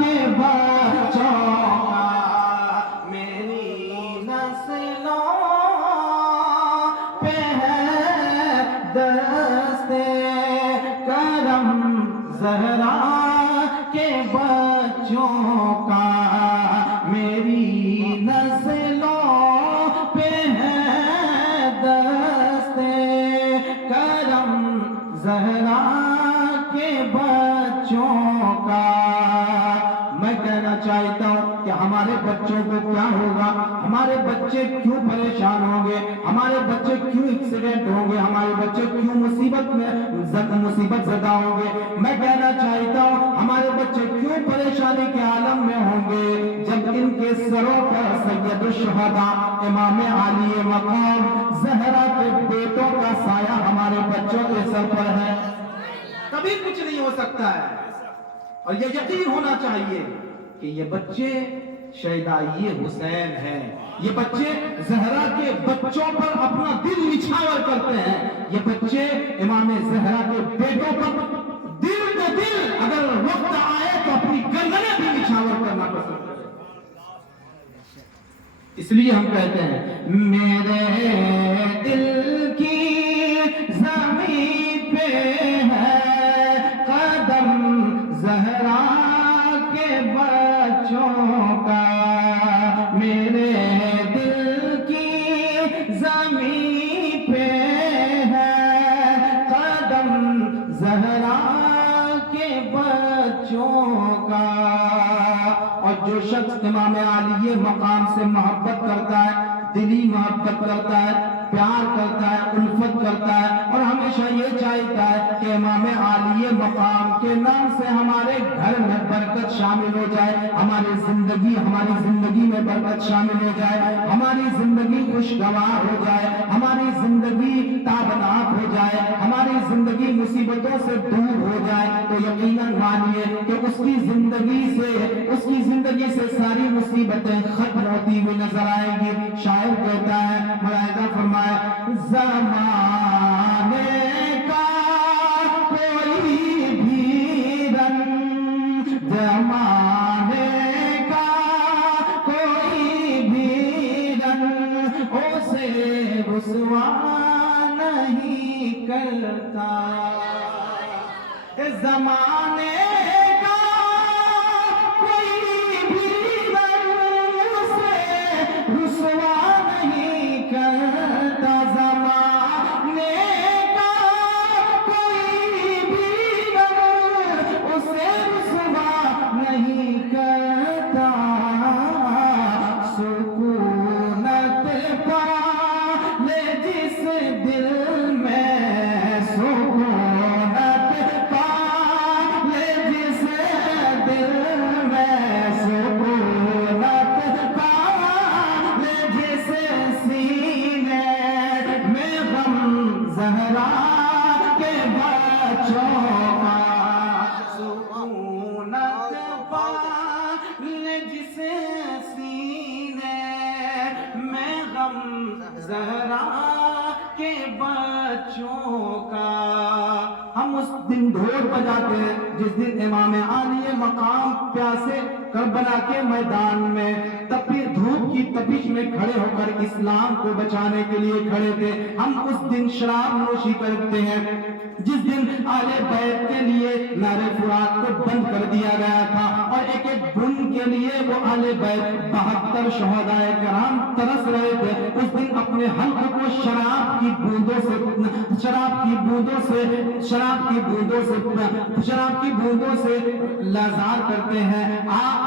کے بچوں کا میری نسلوں پہ ہے دست کرم، زہرا کے بچوں کا میری نسلوں پہ ہے دست کرم، زہرا کے بچوں کا۔ میں کہنا چاہتا ہوں کہ ہمارے بچوں کو کیا ہوگا، ہمارے بچے کیوں پریشان ہوں گے، ہمارے بچے کیوں ایکسیڈنٹ ہوں گے، ہمارے بچے کیوں مصیبت زدہ ہوں گے۔ میں کہنا چاہتا ہوں ہمارے بچے کیوں پریشانی کے عالم میں ہوں گے جب ان کے سروں پر سید الشہداء امام عالی مقام زہرا کے بیٹوں کا سایہ ہمارے بچوں کے سر پر ہے۔ کبھی کچھ نہیں ہو سکتا ہے، اور یہ یقین ہونا چاہیے کہ یہ بچے شہدائی حسین ہیں، یہ بچے زہرا کے بچوں پر اپنا دل نچھاور کرتے ہیں، یہ بچے امام زہرا کے بیٹوں پر دل تو دل اگر وقت آئے تو اپنی گردنیں بھی نچھاور کرنا پسند کرتے ہیں۔ اس لیے ہم کہتے ہیں میرے دل کی زمین پہ ہے قدم زہرا کے بچوں کا، میرے دل کی زمین پہ ہے قدم زہرا کے بچوں کا۔ اور جو شخص امام علی مقام سے محبت کرتا ہے، دلی محبت کرتا ہے، پیار کرتا ہے، الفت کرتا ہے، اور ہمیشہ یہ چاہتا ہے کہ امام عالی مقام کے نام سے ہمارے گھر میں برکت شامل ہو جائے، ہماری زندگی میں برکت شامل ہو جائے، ہماری زندگی خوشگوار ہو جائے، ہماری زندگی تابناک ہو جائے، ہماری زندگی مصیبتوں سے دور ہو جائے، تو یقیناً مانیے کہ اس کی زندگی سے ساری مصیبتیں ختم ہوتی ہوئی نظر آئیں گی۔ شاعر کہتا ہے، ملائکہ فرمائے زمانے کا کوئی بھی رنگ، زمانے کا کوئی بھی رنگ اسے رسوا نہیں کرتا، زمانے کا کوئی بھی رنگ اسے رسوا نہیں کرتا، زمانے کا کوئی بھی رنگ اسے رسوا نہیں کرتا، سکونت پا لے جس دل میں، سکونت پا لے جس دل میں، سکونت پا لے جس سینے میں، غم زہرا کے بچوں کا، سکونت پا لے جس سینے میں، غم زہرا کے بچوں کا۔ ہم اس دن ڈھول بجاتے ہیں جس دن امام عالی مقام پیاسے کربلا کے میدان میں تپی دھوپ کی تپش میں کھڑے ہو کر اسلام کو بچانے کے لیے کھڑے تھے۔ ہم اس دن شراب نوشی کرتے ہیں جس دن اہل بیت کے لیے نہر فرات کو بند کر دیا گیا تھا، اور ایک ایک بن کے لیے وہ اہل بیت 72 شہداء کرام ترس رہے تھے۔ اس دن اپنے حلق کو شراب کی بوندوں سے لازار کرتے ہیں۔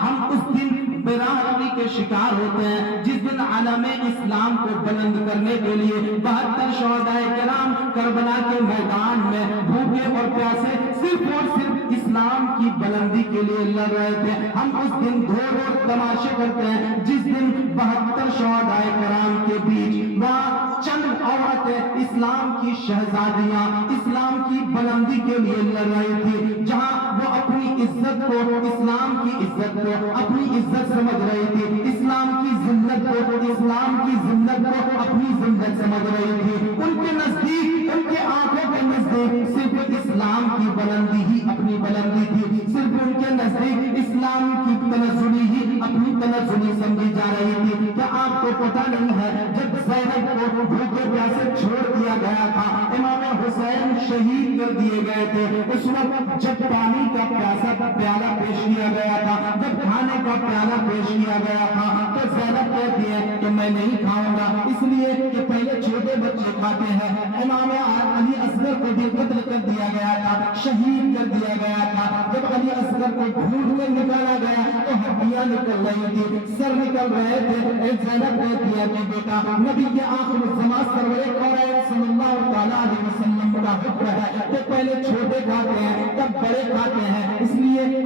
ہم اس دن برابری کے شکار ہوتے ہیں جس دن علم اسلام کو بلند کرنے کے لیے 72 شہداء کرام کربلا کے میدان میں بھوکے اور پیاسے صرف اور صرف اسلام کی بلندی کے لیے لڑ رہے تھے۔ ہم اس دن دھول اور تماشے کرتے ہیں جس دن 72 شہداء کرام کے بیچ وہاں چند عورتیں اسلام کی شہزادیاں اسلام کی بلندی کے لیے لڑ رہی تھی، جہاں وہ اپنی عزت کو، اسلام کی عزت کو اپنی عزت سمجھ رہی تھی، اسلام کی ذلت کو اپنی ذلت سمجھ رہی تھی۔ ان کے نزدیک ان کی آنکھوں کے نزدیک صرف اسلام کی بلندی ہی اپنی بلندی تھی، صرف ان کے نزدیک اسلام کی تنزلی ہی اپنی تنزلی سمجھی جا رہی تھی۔ کیا آپ کو پتہ نہیں ہے جب زینب کو بھوکے پیاسے چھوڑ دیا گیا تھا، امام حسین شہید کر دیے گئے تھے، اس وقت جب پانی کا پیالہ پیش کیا گیا تھا، جب کھانے کا پیالہ پیش کیا گیا تھا، تو زینب کہتی ہے کہ میں نہیں کھاؤں گا، اس لیے کہ پہلے چھوٹے بچے کھاتے ہیں۔ امام علی اصغر کو بھی قتل کر دیا گیا تھا، شہید کر دیا گیا تھا۔ جب علی اصغر کو ڈھونڈ کر نکالا گیا تو ہڈیاں نکل رہی تھی، سر نکل رہے تھے۔ زینب کہتی ہے کہ بیٹا نبی کے آخر الزمان سرور قرآن صلی اللہ تعالیٰ علیہ وسلم کا حکم ہے کہ پہلے چھوٹے کھاتے ہیں تب بڑے کھاتے ہیں، اس لیے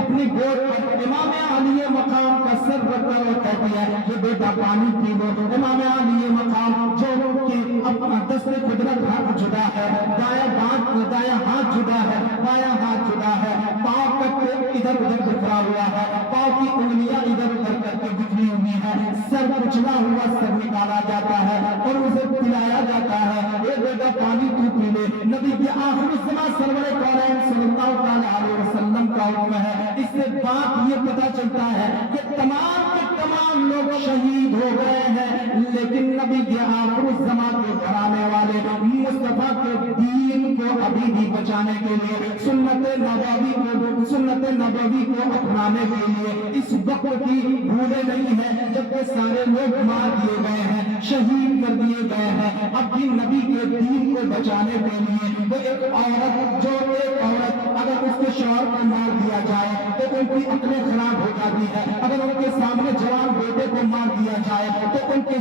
اپنی گود پر امام علی مقام کا سر رکھ کر کہتی ہے کہ بیٹا پانی پی لو۔ امام علی مقام جو کہ اپنا دست قدرت ہاتھ جدا ہے، دایاں ہاتھ جدا ہے، بایاں ہاتھ جدا ہے، پاؤں کا ادھر ادھر بکھرا ہوا ہے، پاؤں کی انگلیاں ادھر ادھر کر کے بکھری ہوئی ہے، سر کچلا ہوا سر نکالا جاتا ہے اور اسے پلایا جاتا ہے، اے بیٹا پانی تو پی لے۔ نبی کے آخر الزمان سرور کونین صلی اللہ علیہ وسلم کا حکم ہے۔ اس سے بات یہ پتہ چلتا ہے کہ تمام کے تمام لوگ شہید ہو گئے ہیں، لیکن نبی کے آخر الزمان کے گھرانے والے مصطفیٰ کے دین کو ابھی بھی بچانے کے لیے، سنت نبوی کو اپنانے کے لیے اس وقت کی بھولے نہیں ہیں، جبکہ سارے لوگ مار دیے گئے ہیں، شہید کر دیے گئے ہیں۔ اب بھی نبی کے دین کو بچانے کے لیے وہ ایک عورت اگر اس کے شوہر کو مار دیا جائے تو ان کی عقلیں خراب ہو جاتی ہے، اگر ان کے سامنے جوان بیٹے کو مار دیا جائے تو ان کے